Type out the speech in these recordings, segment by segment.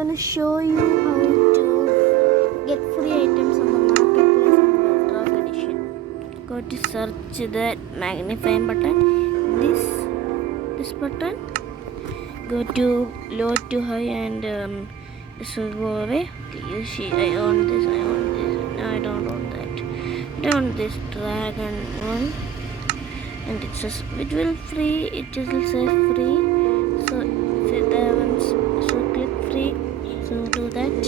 gonna show you how to get free items on the marketplace in Bedrock Edition. Go to search that magnifying button. This button. Go to low to high and this will go away. Okay, you see, I own this. No, I don't own that. I own this dragon one, and it says it will free. It will say free. So there one's so click free. So do that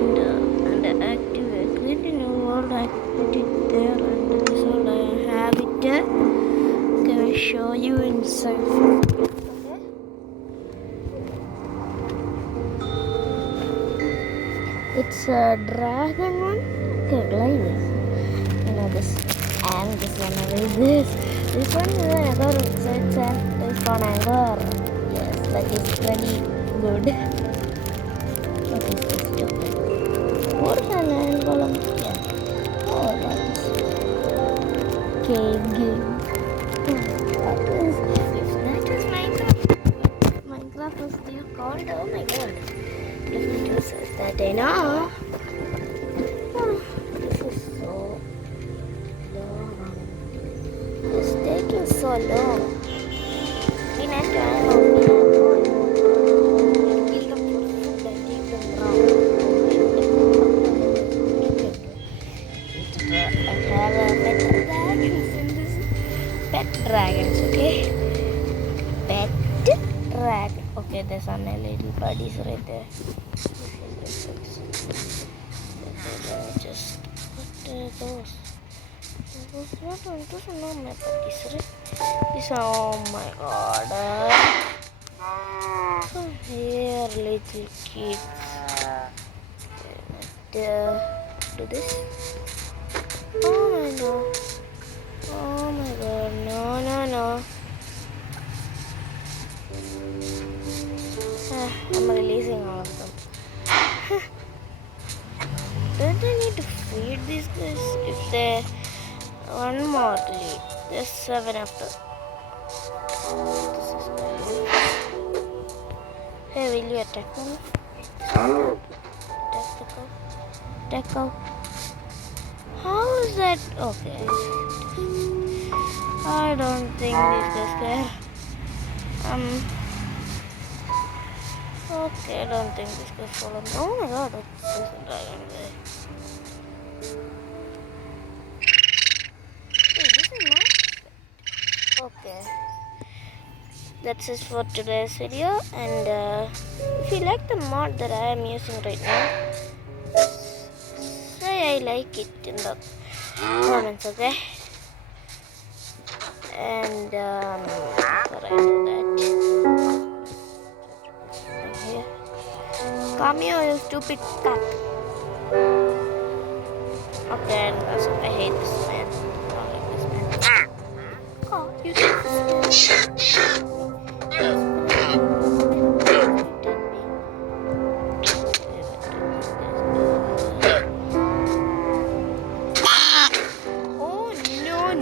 and activate. Create a new world. I put it there and this world I have it there. Okay, I'll show you inside. It's a dragon one. Okay, like this. You know this and this one is this. This one is another sets and this one another. Yes, that is pretty good. What is this stupid? What's an column? Yeah. Oh, that's okay, good. What is this? That is Minecraft. Minecraft was still called. Oh my god. Different uses that I know. Oh, this is so long. It's taking so long. We need to kill them for food and take them around. I have a pet dragons in this. Pet dragons, okay? Pet dragon. Okay, there's some little buddies right there. Just put those. Not to know my buddies, right? This, oh my god. Here, little kids. Do this. Oh my god. Oh my god. No. I'm releasing all of them. Don't I need to feed these guys? If they one more to eat. There's 7 after. This is good. Hey, will you attack me? Attack the cow. Attack cow. How is that? Okay. I don't think these guys care. Okay, I don't think this guy follow me. Oh my god, that's a dragon guy. Hey, this is not. Okay. That's it for today's video. And if you like the mod that I am using right now, say I like it in the comments, okay? And before I do that. Come here, you stupid cat. Okay, and also, I hate this man. I don't like this man. Oh, you Oh, no.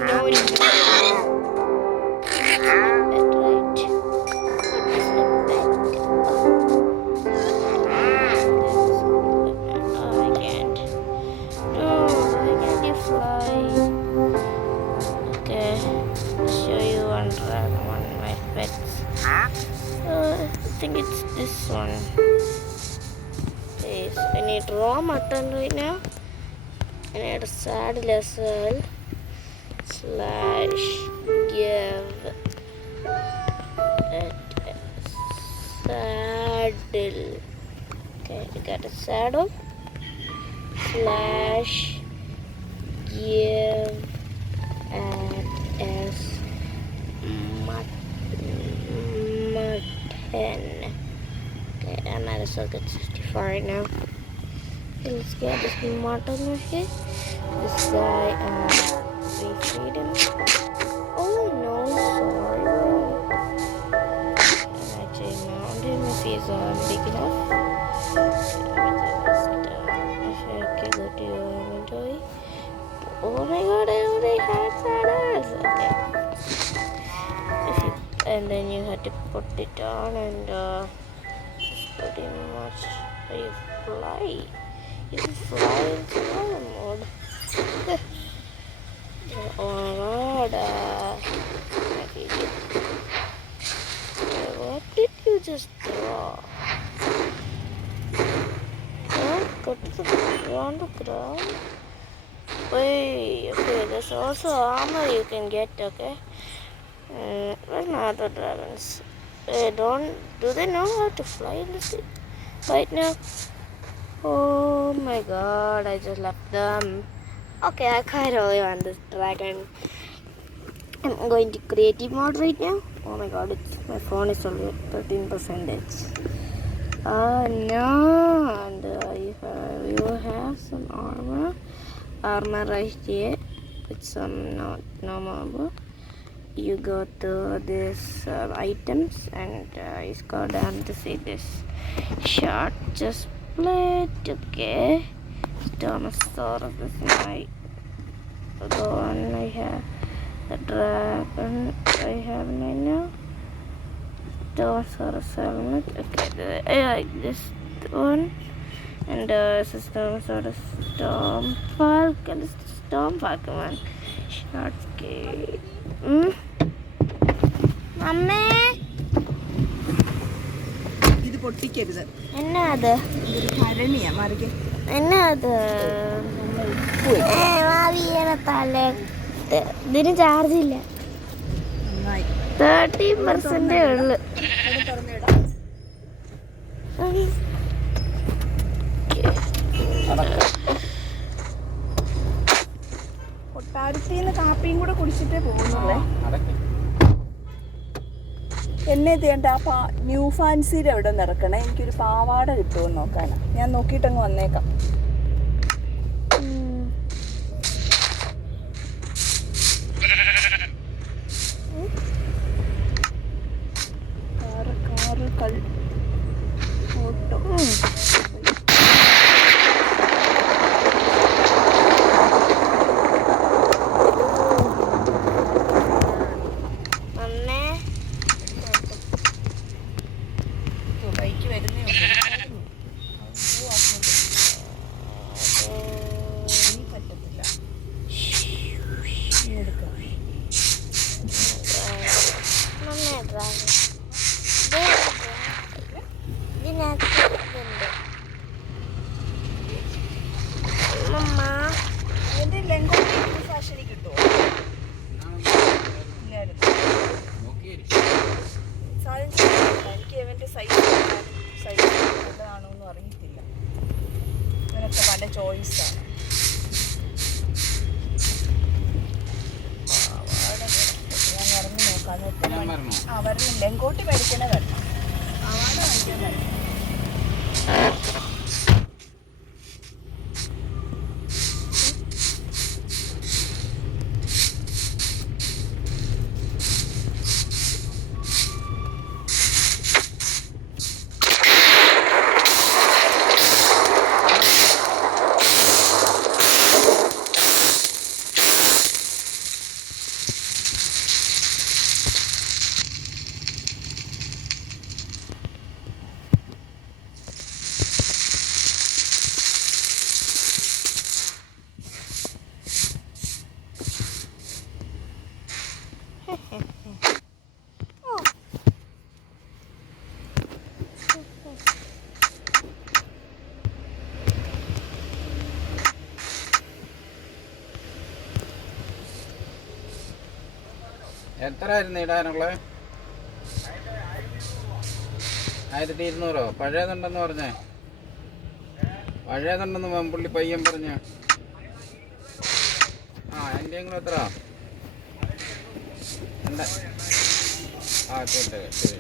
I think it's this one. Yes, I need raw mutton right now. I need a saddle as well. /give it a saddle. Okay, we got a saddle. /give it as mutton. Okay, I'm at a circuit 64 right now. Okay, let's get this mutton right here. This guy, we feed him. Oh no, sorry. And I found him if he's big enough. Okay, go to your inventory. Oh my god, I already had saddles. Okay. And then you had to put it on and pretty much You fly in survival mode. Oh my god. What did you just draw? Go to the ground. Wait, okay, there's also armor you can get, okay? Where's my other dragons? Do they know how to fly in this thing right now? Oh my god, I just left them. Okay, I kind of really want this dragon. I'm going to creative mode right now. Oh my god, my phone is only at 13%. Oh no, and you have some armor right here with some no marble. You go to this items and you scroll down to see this short just plate. Okay, Stormosaurus is my the one I have. The dragon I have right now. Stormosaurus helmet. Okay, I like this one. And this is Stormosaurus Storm Falcon. This is the Storm Falcon one. Short key. അമ്മേ ഇത് പൊട്ടിക്കരുത്. എന്നാ അത്? ഇതൊരു ഭരണിയാ മറികെ. എന്നാ അത്? വീണ തല. ഇതിന് charge ഇല്ല. 30% ഉള്ളു. കൊട്ടാരത്തിന്ന് കാപ്പിയും കൂടെ കുടിച്ചിട്ടേ പോകുന്നുള്ളേ. എന്നെ ചെയ്യണ്ട ആ ന്യൂ ഫാൻസിയുടെ എവിടെ നിറക്കണേ. എനിക്കൊരു പാവാട കിട്ടുമെന്ന് നോക്കാനാ. ഞാൻ നോക്കിയിട്ടങ്ങ് വന്നേക്കാം. കാറ് ഓട്ടോ ാണോന്നും അറിയത്തില്ല. ഇതിനൊക്കെ പല ചോയ്സാണ്. ഞാൻ ഇറങ്ങി നോക്കാം. വരണം ലെങ്കോട്ടി മേടിക്കണേ വരണം. പാവാട വാങ്ങിക്കാൻ വരണം. എത്രയായിരുന്നു ഇടാനുള്ള? 1200. പഴയതുണ്ടെന്ന് പറഞ്ഞേ. പഴയതുണ്ടെന്ന് പുള്ളി പയ്യൻ പറഞ്ഞ. എൻ്റെ എത്ര? എന്താ? ശരി.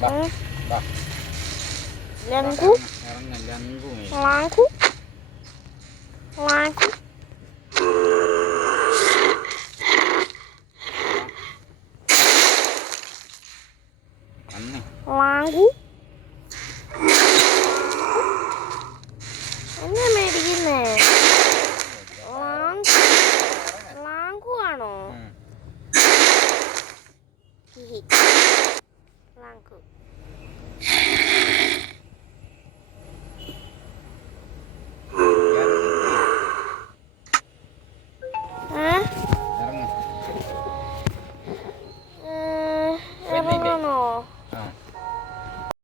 ബാ, ബാ. ലങ്കു ഇറങ്ങ് ലങ്കു മീൻ. ലാങ്കു ലാങ്കു അന്ന് ലാങ്കു